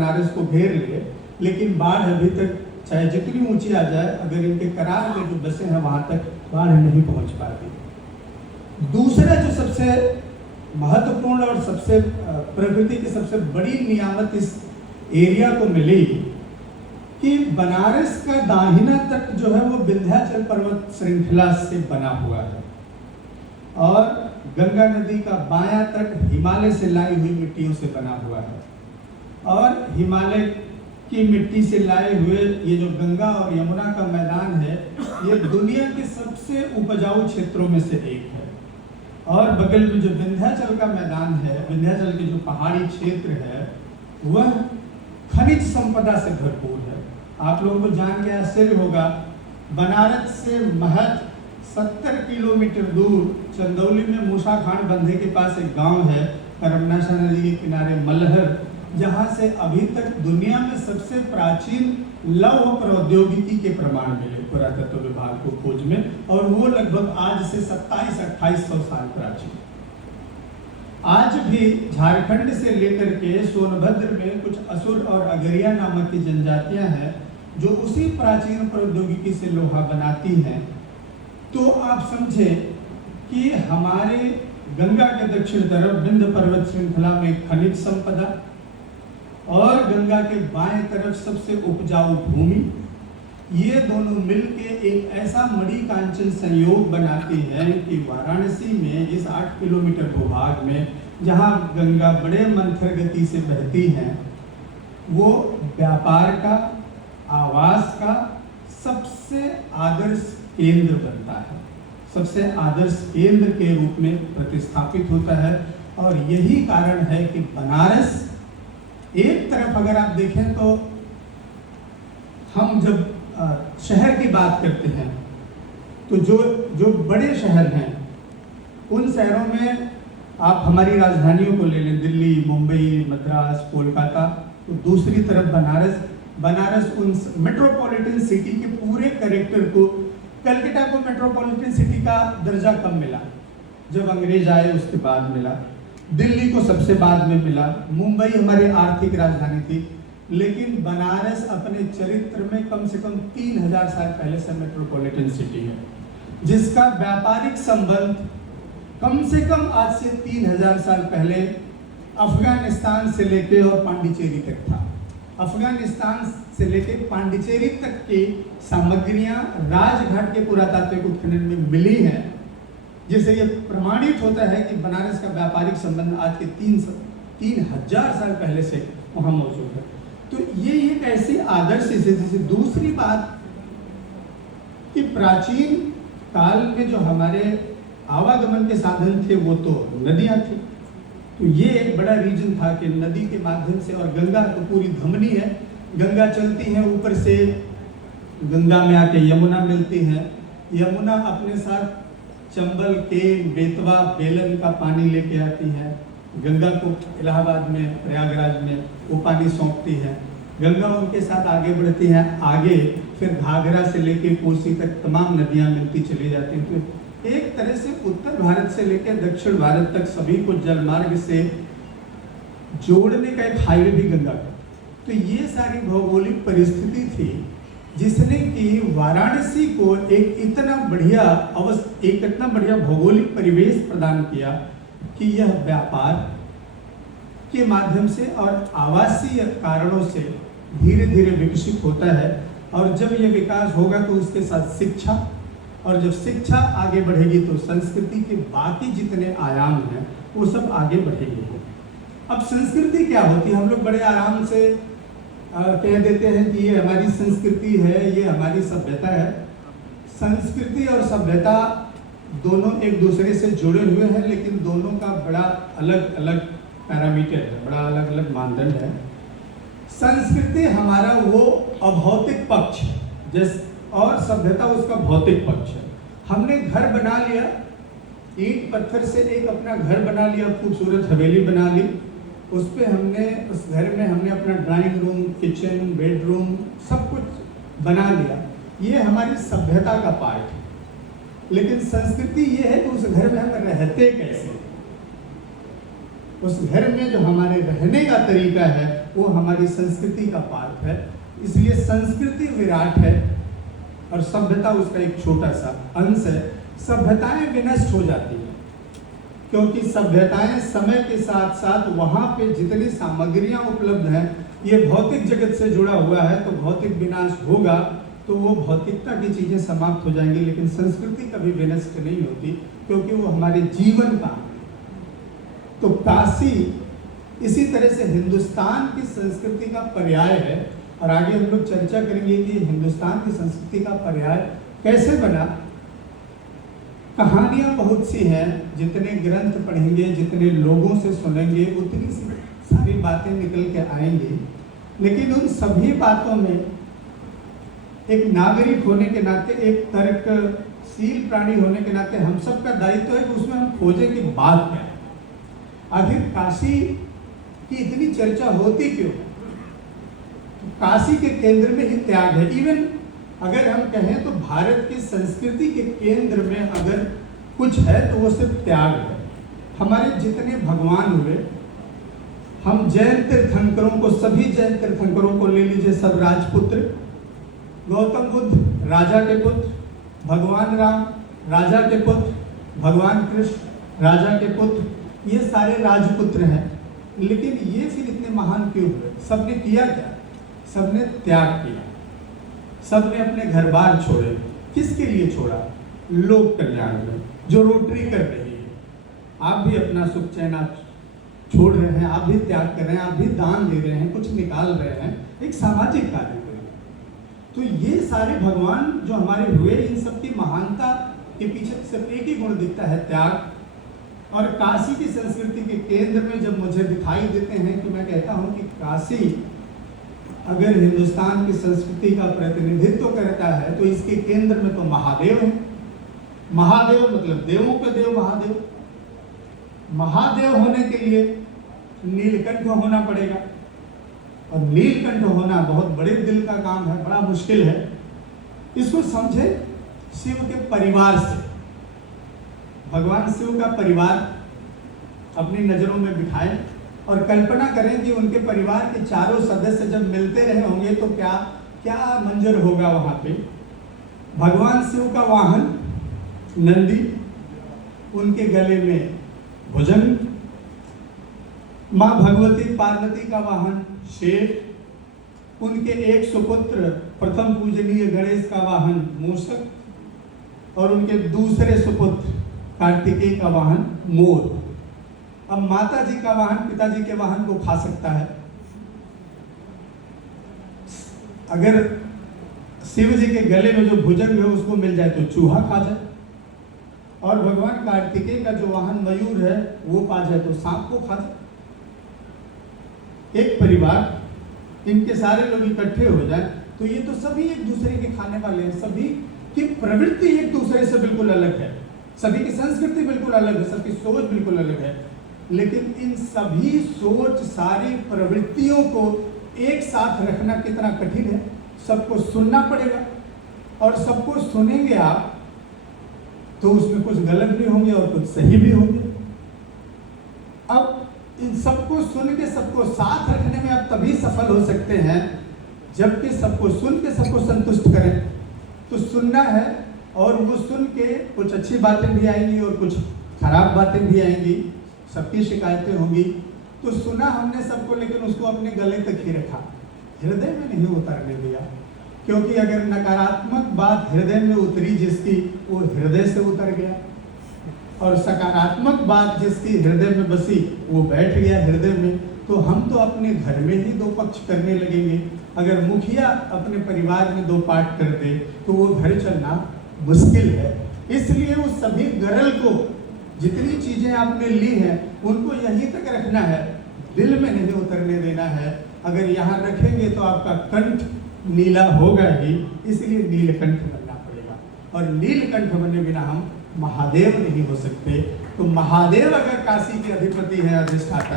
बनारस को घेर ले, लेकिन बाढ़ अभी तक चाहे जितनी ऊंची आ जाए, अगर इनके करार में जो बसे हैं वहां तक बाढ़ नहीं पहुंच पाती। दूसरा जो सबसे महत्वपूर्ण और सबसे प्रकृति की सबसे बड़ी नियामत इस एरिया को मिली कि बनारस का दाहिना तट जो है वो विंध्याचल पर्वत श्रृंखला से बना हुआ है और गंगा नदी का बायां तट हिमालय से लाई हुई मिट्टियों से बना हुआ है और हिमालय की मिट्टी से लाए हुए ये जो गंगा और यमुना का मैदान है, ये दुनिया के सबसे उपजाऊ क्षेत्रों में से एक है। और बगल में जो विंध्याचल का मैदान है, विंध्याचल के जो पहाड़ी क्षेत्र है, वह खनिज संपदा से भरपूर है। आप लोगों को जान के आश्चर्य होगा, बनारस से महज 70 किलोमीटर दूर चंदौली में मूसाखान बंधे के पास एक गांव है, करमनाशा नदी के किनारे मलहर, जहां से अभी तक दुनिया में सबसे प्राचीन लौह प्रौद्योगिकी के प्रमाण मिले पुरातत्व विभाग को खोज में, और वो लगभग आज से 2700-2800 साल प्राचीन। आज भी झारखंड से लेकर के सोनभद्र में कुछ असुर और अगरिया नामक की जनजातियां हैं जो उसी प्राचीन प्रौद्योगिकी से लोहा बनाती हैं। तो आप समझे कि हमारे गंगा के दक्षिण तरफ विंध्य पर्वत श्रृंखला में खनिज संपदा और गंगा के बाएं तरफ सबसे उपजाऊ भूमि, ये दोनों मिलके एक ऐसा मणिकांचन संयोग बनाती है कि वाराणसी में इस 8 किलोमीटर भूभाग में जहां गंगा बड़े मंथर गति से बहती है, वो व्यापार का, आवास का सबसे आदर्श केंद्र बनता है, सबसे आदर्श केंद्र के रूप में प्रतिस्थापित होता है। और यही कारण है कि बनारस एक तरफ अगर आप देखें तो हम जब शहर की बात करते हैं तो जो बड़े शहर हैं उन शहरों में आप हमारी राजधानियों को ले लें, दिल्ली, मुंबई, मद्रास, कोलकाता, तो दूसरी तरफ बनारस उन मेट्रोपॉलिटन सिटी के पूरे कैरेक्टर को, कलकत्ता को मेट्रोपॉलिटन सिटी का दर्जा कब मिला? जब अंग्रेज आए उसके बाद मिला। दिल्ली को सबसे बाद में मिला। मुंबई हमारी आर्थिक राजधानी थी, लेकिन बनारस अपने चरित्र में कम से कम 3000 साल पहले से मेट्रोपॉलिटन सिटी है, जिसका व्यापारिक संबंध कम से कम आज से 3000 साल पहले अफगानिस्तान से लेके और पांडिचेरी तक था। अफगानिस्तान से लेके पांडिचेरी तक की सामग्रियां राजघाट के पुरातात्विक उत्खनन में मिली हैं, जिससे ये प्रमाणित होता है कि बनारस का व्यापारिक संबंध आज के 3000 साल पहले से वहां मौजूद है। तो ये एक ऐसी आदर्श स्थिति। दूसरी बात कि प्राचीन काल में जो हमारे आवागमन के साधन थे वो तो नदियां थी, तो ये एक बड़ा रीजन था कि नदी के माध्यम से, और गंगा तो पूरी धमनी है, गंगा चलती है ऊपर से, गंगा में आके यमुना मिलती है, यमुना अपने साथ चंबल, केन, बेतवा, बेलन का पानी लेके आती है, गंगा को इलाहाबाद में, प्रयागराज में वो पानी सौंपती है, गंगा उनके साथ आगे बढ़ती है, आगे फिर घाघरा से लेके कोसी तक तमाम नदियां मिलती चली जाती हैं। तो एक तरह से उत्तर भारत से लेकर दक्षिण भारत तक सभी को जलमार्ग से जोड़ने का एक हाईवे भी गंगा का। तो ये सारी भौगोलिक परिस्थिति थी जिसने कि वाराणसी को एक इतना बढ़िया भौगोलिक परिवेश प्रदान किया कि यह व्यापार के माध्यम से और आवासीय कारणों से धीरे धीरे विकसित होता है। और जब यह विकास होगा तो उसके साथ शिक्षा, और जब शिक्षा आगे बढ़ेगी तो संस्कृति के बाकी जितने आयाम हैं वो सब आगे बढ़ेंगे। अब संस्कृति क्या होती है? हम लोग बड़े आराम से कह देते हैं कि ये हमारी संस्कृति है, ये हमारी सभ्यता है। संस्कृति और सभ्यता दोनों एक दूसरे से जुड़े हुए हैं, लेकिन दोनों का बड़ा अलग अलग पैरामीटर है, बड़ा अलग अलग मानदंड है। संस्कृति हमारा वो अभौतिक पक्ष है, और सभ्यता उसका भौतिक पक्ष है। हमने घर बना लिया, ईंट पत्थर से एक अपना घर बना लिया, खूबसूरत हवेली बना ली, उस घर में हमने अपना ड्राइंग रूम, किचन, बेडरूम सब कुछ बना लिया। ये हमारी सभ्यता का पार्ट है। लेकिन संस्कृति ये है कि उस घर में हम रहते कैसे, उस घर में जो हमारे रहने का तरीका है वो हमारी संस्कृति का पार्ट है। इसलिए संस्कृति विराट है और सभ्यता उसका एक छोटा सा अंश है। सभ्यताएं विनष्ट हो जाती हैं क्योंकि सभ्यताएं समय के साथ साथ वहाँ पे जितनी सामग्रियां उपलब्ध हैं, ये भौतिक जगत से जुड़ा हुआ है, तो भौतिक विनाश होगा तो वो भौतिकता की चीज़ें समाप्त हो जाएंगी, लेकिन संस्कृति कभी विनष्ट नहीं होती क्योंकि वो हमारे जीवन का। तो काशी इसी तरह से हिंदुस्तान की संस्कृति का पर्याय है और आगे हम लोग चर्चा करेंगे कि हिंदुस्तान की संस्कृति का पर्याय कैसे बना। कहानियाँ बहुत सी हैं, जितने ग्रंथ पढ़ेंगे, जितने लोगों से सुनेंगे, उतनी सी सारी बातें निकल के आएंगी। लेकिन उन सभी बातों में एक नागरिक होने के नाते, एक तर्कशील प्राणी होने के नाते हम सबका दायित्व है कि उसमें हम खोजें कि बात क्या है। आखिर काशी की इतनी चर्चा होती क्यों? तो काशी के केंद्र में ही त्याग है। इवन अगर हम कहें तो भारत की संस्कृति के केंद्र में अगर कुछ है तो वो सिर्फ त्याग है। हमारे जितने भगवान हुए, हम जैन तीर्थंकरों को, सभी जैन तीर्थंकरों को ले लीजिए, सब राजपुत्र। गौतम बुद्ध राजा के पुत्र, भगवान राम राजा के पुत्र, भगवान कृष्ण राजा के पुत्र, ये सारे राजपुत्र हैं। लेकिन ये फिर इतने महान क्यों हुए? सबने किया क्या? सबने त्याग किया, सबने अपने घर बार छोड़े। किसके लिए छोड़ा? लोक कल्याण में। जो रोटरी कर रही है, आप भी अपना सुख चैन आप छोड़ रहे हैं, आप भी त्याग कर रहे हैं, आप भी दान दे रहे हैं, कुछ निकाल रहे हैं, एक सामाजिक कार्य कर रहे हैं। तो ये सारे भगवान जो हमारे हुए, इन सब की महानता के पीछे सिर्फ एक ही गुण दिखता है, त्याग। और काशी की संस्कृति के केंद्र में जब मुझे दिखाई देते हैं तो मैं कहता हूँ कि काशी अगर हिंदुस्तान की संस्कृति का प्रतिनिधित्व करता है तो इसके केंद्र में तो महादेव है। महादेव मतलब देवों के देव महादेव। महादेव होने के लिए नीलकंठ होना पड़ेगा और नीलकंठ होना बहुत बड़े दिल का काम है, बड़ा मुश्किल है। इसको समझे शिव के परिवार से। भगवान शिव का परिवार अपनी नजरों में बिठाएं और कल्पना करें कि उनके परिवार के चारों सदस्य जब मिलते रहे होंगे तो क्या क्या मंजर होगा वहां पे। भगवान शिव का वाहन नंदी, उनके गले में भुजंग, मां भगवती पार्वती का वाहन शेर, उनके एक सुपुत्र प्रथम पूजनीय गणेश का वाहन मूषक और उनके दूसरे सुपुत्र कार्तिकेय का वाहन मोर। अब माता जी का वाहन पिताजी के वाहन को खा सकता है। अगर शिव जी के गले में जो भुजंग है उसको मिल जाए तो चूहा खा जाए, और भगवान कार्तिकेय का जो वाहन मयूर है वो खा जाए तो सांप को खा जाए। एक परिवार, इनके सारे लोग इकट्ठे हो जाए तो ये तो सभी एक दूसरे के खाने वाले हैं। सभी की प्रवृत्ति एक दूसरे से बिल्कुल अलग है, सभी की संस्कृति बिल्कुल अलग है, सबकी सोच बिल्कुल अलग है। लेकिन इन सभी सोच, सारी प्रवृत्तियों को एक साथ रखना कितना कठिन है। सबको सुनना पड़ेगा और सबको सुनेंगे आप तो उसमें कुछ गलत भी होंगे और कुछ सही भी होंगे। अब इन सबको सुन के सबको साथ रखने में आप तभी सफल हो सकते हैं जबकि सबको सुन के सबको संतुष्ट करें। तो सुनना है और वो सुन के कुछ अच्छी बातें भी आएंगी और कुछ खराब बातें भी आएंगी, सबकी शिकायतें होंगी। तो सुना हमने सबको, लेकिन उसको अपने गले तक ही रखा, हृदय में नहीं उतरने दिया। क्योंकि अगर नकारात्मक बात हृदय में उतरी जिसकी, वो हृदय से उतर गया, और सकारात्मक बात जिसकी हृदय में बसी वो बैठ गया हृदय में। तो हम तो अपने घर में ही दो पक्ष करने लगेंगे। अगर मुखिया अपने परिवार में दो पार्ट कर दे तो वो घर चलना मुश्किल है। इसलिए उस सभी गरल को, जितनी चीजें आपने ली हैं उनको यहीं तक रखना है, दिल में नहीं उतरने देना है। अगर यहाँ रखेंगे तो आपका कंठ नीला होगा ही, इसलिए नीलकंठ बनना पड़ेगा। और नीलकंठ बने बिना हम महादेव नहीं हो सकते। तो महादेव अगर काशी के अधिपति है, अधिष्ठाता